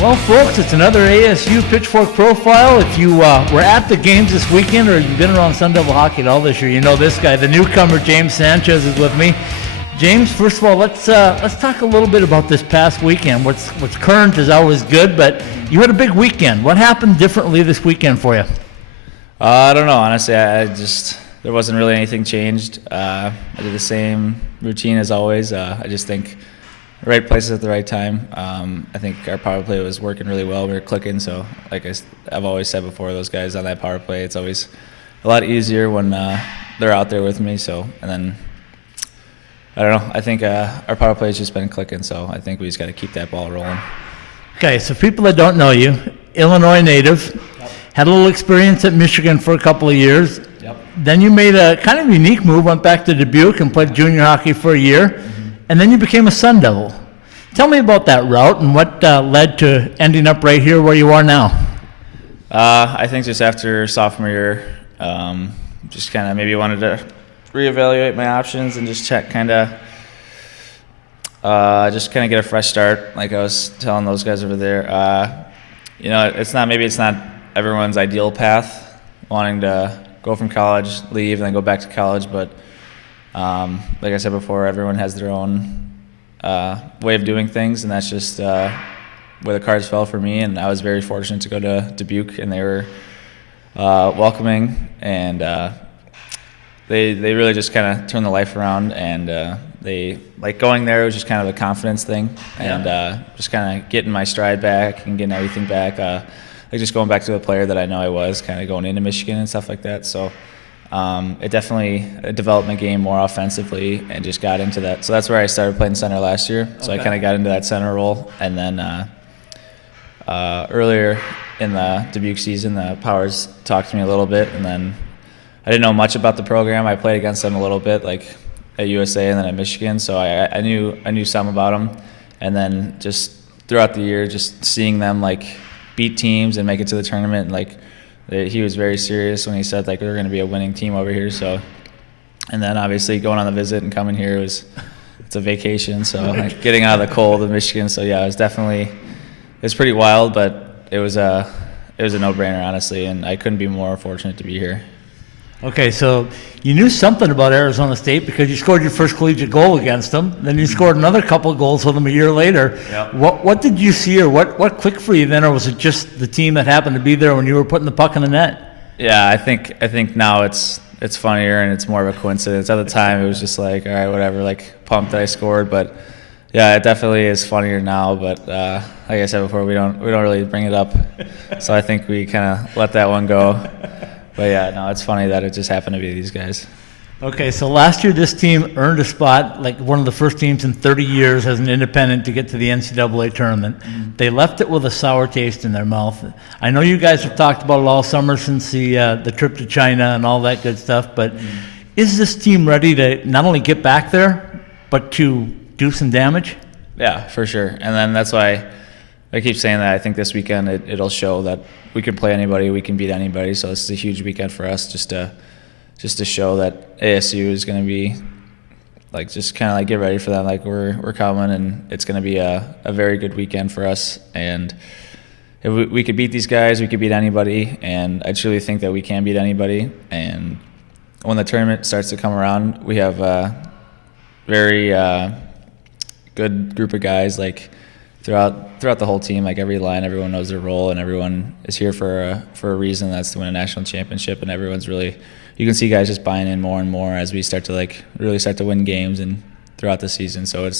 Well, folks, it's another ASU Pitchfork Profile. If you were at the games this weekend or you've been around Sun Devil hockey at all this year, you know this guy, the newcomer, James Sanchez, is with me. James, first of all, let's talk a little bit about this past weekend. What's current is always good, but you had a big weekend. What happened differently this weekend for you? I don't know. Honestly, there wasn't really anything changed. I did the same routine as always. I just think right places at the right time. I think our power play was working really well. We were clicking, so like I've always said before, those guys on that power play, it's always a lot easier when they're out there with me. So, and then I don't know. I think our power play has just been clicking, so I think we just got to keep that ball rolling. Okay, so people that don't know you, Illinois native, had a little experience at Michigan for a couple of years. Yep. Then you made a kind of unique move, went back to Dubuque and played junior hockey for a year, and then you became a Sun Devil. Tell me about that route and what led to ending up right here where you are now. I think just after sophomore year, just kind of maybe wanted to reevaluate my options and just check just get a fresh start. Like I was telling those guys over there, it's not everyone's ideal path, wanting to go from college, leave, and then go back to college. But like I said before, everyone has their own way of doing things, and that's just where the cards fell for me. And I was very fortunate to go to Dubuque, and they were welcoming, and they really just kind of turned the life around. And they like going there. It was just kind of a confidence thing, and just kind of getting my stride back and getting everything back. Like just going back to the player that I know I was, kind of going into Michigan and stuff like that. So it definitely developed my game more offensively and just got into that. So that's where I started playing center last year. So I kind of got into that center role. And then earlier in the Dubuque season, the Powers talked to me a little bit. And then I didn't know much about the program. I played against them a little bit, like at USA and then at Michigan. So I knew some about them. And then just throughout the year, just seeing them like beat teams and make it to the tournament, and like he was very serious when he said like we're going to be a winning team over here. So, and then obviously going on the visit and coming here it's a vacation. So like, getting out of the cold of Michigan. So yeah, it's pretty wild, but it was a no-brainer honestly, and I couldn't be more fortunate to be here. Okay, so you knew something about Arizona State because you scored your first collegiate goal against them. Then you scored another couple of goals with them a year later. Yep. What did you see, or what clicked for you then, or was it just the team that happened to be there when you were putting the puck in the net? Yeah, I think now it's funnier and it's more of a coincidence. At the time, it was just like, all right, whatever, like pumped that I scored. But yeah, it definitely is funnier now. But like I said before, we don't really bring it up, so I think we kind of let that one go. But yeah, no, it's funny that it just happened to be these guys. Okay, so last year this team earned a spot, like one of the first teams in 30 years as an independent to get to the NCAA tournament. Mm-hmm. They left it with a sour taste in their mouth. I know you guys have talked about it all summer since the trip to China and all that good stuff, but is this team ready to not only get back there, but to do some damage? Yeah, for sure. And then that's why I keep saying that. I think this weekend it'll show that we can play anybody, we can beat anybody. So it's a huge weekend for us just to show that ASU is going to be like just kind of like get ready for them. Like we're coming, and it's going to be a very good weekend for us. And if we could beat these guys, we could beat anybody. And I truly think that we can beat anybody. And when the tournament starts to come around, we have a very good group of guys. Like throughout the whole team, like every line, everyone knows their role, and everyone is here for a reason. That's to win a national championship, and everyone's really. You can see guys just buying in more and more as we start to really start to win games and throughout the season. So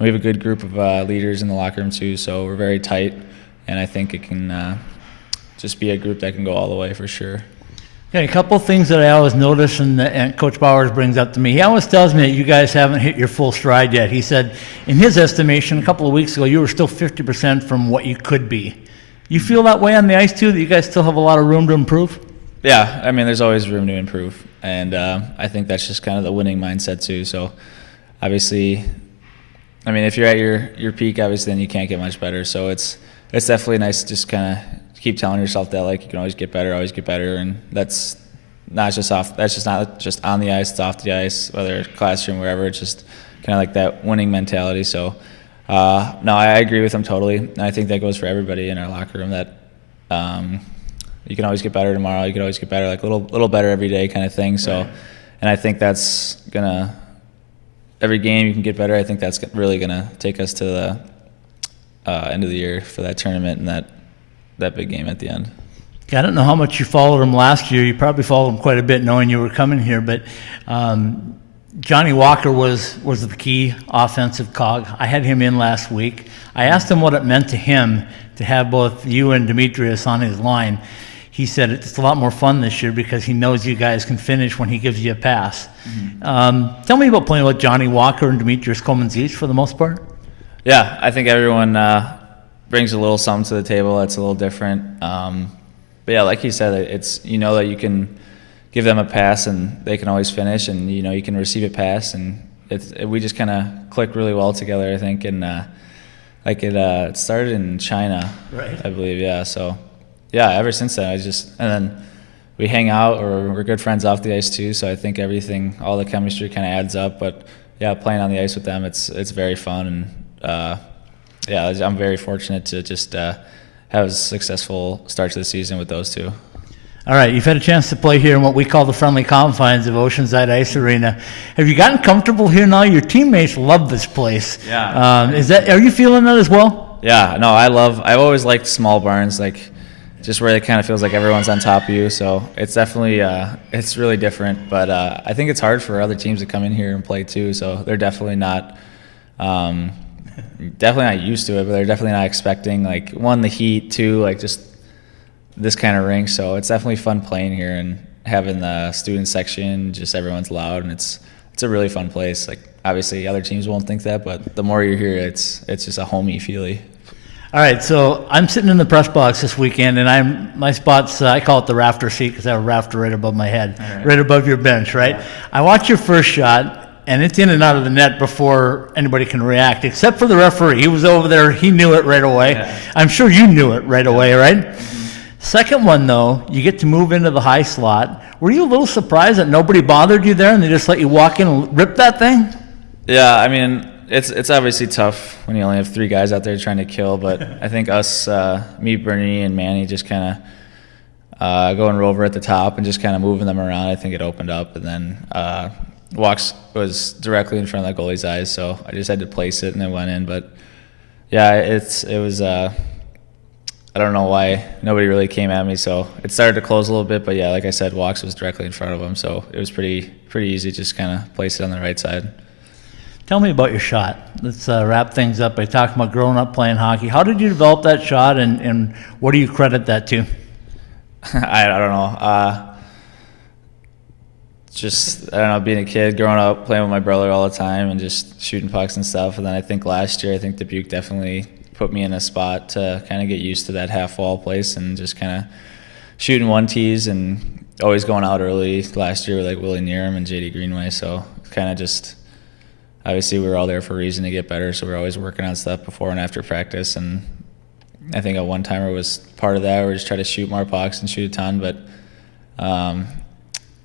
we have a good group of leaders in the locker room too. So we're very tight, and I think it can just be a group that can go all the way for sure. Okay, a couple of things that I always notice, and Coach Bowers brings up to me. He always tells me that you guys haven't hit your full stride yet. He said, in his estimation, a couple of weeks ago, you were still 50% from what you could be. You feel that way on the ice too, that you guys still have a lot of room to improve? Yeah, I mean, there's always room to improve, and I think that's just kind of the winning mindset too. So, obviously, I mean, if you're at your peak, obviously, then you can't get much better. So it's definitely nice to just kind of keep telling yourself that like you can always get better, and that's not just on the ice, it's off the ice, whether it's classroom, wherever. It's just kind of like that winning mentality. So No, I agree with him totally. And I think that goes for everybody in our locker room, that you can always get better tomorrow. You can always get better, like little better every day kind of thing. So, Right. And I think that's every game you can get better. I think that's really gonna take us to the end of the year for that tournament and that big game at the end. I don't know how much you followed him last year. You probably followed him quite a bit knowing you were coming here, but Johnny Walker was the key offensive cog. I had him in last week. I asked him what it meant to him to have both you and Demetrius on his line. He said it's a lot more fun this year because he knows you guys can finish when he gives you a pass. Mm-hmm. Tell me about playing with Johnny Walker and Demetrius Coleman-Zeich for the most part. Yeah, I think everyone brings a little something to the table that's a little different. But yeah, like you said, it's that you can give them a pass and they can always finish, and you can receive a pass, and we just kind of click really well together, I think, and it started in China, right? I believe, yeah. So yeah, ever since then and then we hang out, or we're good friends off the ice too. So I think all the chemistry kind of adds up. But yeah, playing on the ice with them, it's very fun, and yeah, I'm very fortunate to just have a successful start to the season with those two. All right, you've had a chance to play here in what we call the friendly confines of Oceanside Ice Arena. Have you gotten comfortable here now? Your teammates love this place. Yeah. Are you feeling that as well? Yeah, no, I've always liked small barns, like just where it kind of feels like everyone's on top of you. So it's definitely, it's really different. But I think it's hard for other teams to come in here and play too. So they're definitely not used to it, but they're definitely not expecting, like, one, the heat, two, like just this kind of rink. So it's definitely fun playing here and having the student section, just everyone's loud, and it's a really fun place. Like, obviously other teams won't think that, but the more you're here, it's just a homey feeling. All right, so I'm sitting in the press box this weekend, and my spot's, I call it the rafter seat because I have a rafter right above my head, right above your bench, right? Yeah. I watch your first shot, and it's in and out of the net before anybody can react, except for the referee. He was over there. He knew it right away. Yeah. I'm sure you knew it right away, right? Mm-hmm. Second one, though, you get to move into the high slot. Were you a little surprised that nobody bothered you there and they just let you walk in and rip that thing? Yeah, I mean, it's obviously tough when you only have three guys out there trying to kill, but I think us, me, Bernie, and Manny just kind of going rover at the top and just kind of moving them around. I think it opened up, and then Walks was directly in front of the goalie's eyes, so I just had to place it and it went in. But yeah, it was I don't know why nobody really came at me, so it started to close a little bit. But yeah, like I said, Walks was directly in front of him, so it was pretty easy, just kind of place it on the right side. Tell me about your shot. Let's wrap things up by talking about growing up playing hockey. How did you develop that shot, and what do you credit that to? I don't know. Just, I don't know, being a kid, growing up, playing with my brother all the time and just shooting pucks and stuff. And then I think last year, Dubuque definitely put me in a spot to kind of get used to that half wall place and just kind of shooting one tees and always going out early last year with like Willie Nearham and JD Greenway. So kind of just, obviously we were all there for a reason to get better. So we're always working on stuff before and after practice. And I think a one-timer was part of that. We just try to shoot more pucks and shoot a ton. But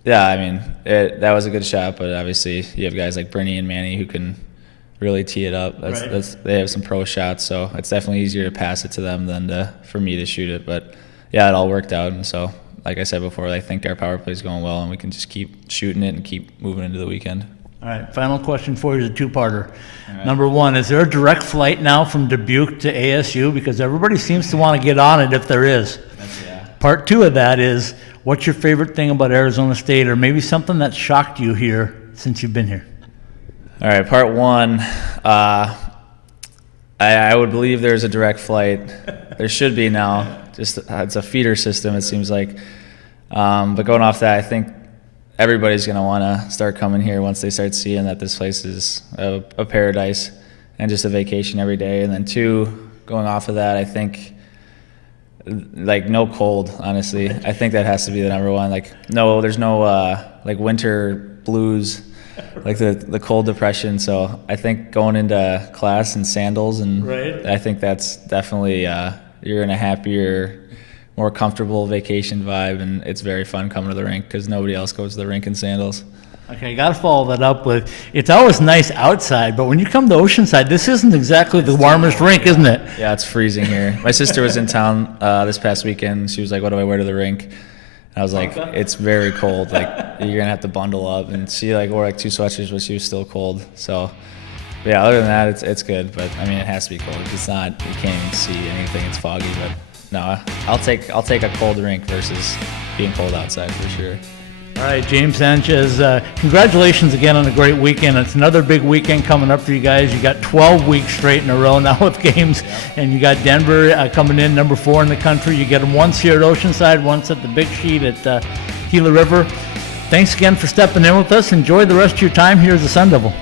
yeah, I mean, that was a good shot. But obviously you have guys like Bernie and Manny who can really tee it up. They have some pro shots, so it's definitely easier to pass it to them than for me to shoot it. But yeah, it all worked out, and so like I said before, I think our power play is going well, and we can just keep shooting it and keep moving into the weekend. All right, final question for you is a two-parter. Right. Number one, is there a direct flight now from Dubuque to ASU? Because everybody seems to want to get on it if there is. Yeah. Part two of that is, what's your favorite thing about Arizona State, or maybe something that shocked you here since you've been here? All right, part one, I would believe there's a direct flight. There should be now. Just it's a feeder system, it seems like. But going off that, I think everybody's going to want to start coming here once they start seeing that this place is a paradise and just a vacation every day. And then two, going off of that, I think, like, no cold, honestly. I think that has to be the number one. Like, no, there's no, like, winter blues, like the cold depression. So I think going into class in sandals, and right. I think that's definitely you're in a happier, more comfortable vacation vibe, and it's very fun coming to the rink because nobody else goes to the rink in sandals. Okay, got to follow that up with, it's always nice outside, but when you come to Oceanside, this isn't exactly the warmest rink, isn't it? Yeah, it's freezing here. My sister was in town this past weekend. She was like, what do I wear to the rink? And I was like, it's very cold. Like, you're going to have to bundle up. And she like wore like 2 sweatshirts, but she was still cold. So, yeah, other than that, it's good. But, I mean, it has to be cold. It's not, you can't even see anything. It's foggy. But, no, I'll take a cold rink versus being cold outside for sure. All right, James Sanchez, congratulations again on a great weekend. It's another big weekend coming up for you guys. You got 12 weeks straight in a row now with games, and you got Denver coming in number 4 in the country. You get them once here at Oceanside, once at the Big Sheet at Gila River. Thanks again for stepping in with us. Enjoy the rest of your time here as a Sun Devil.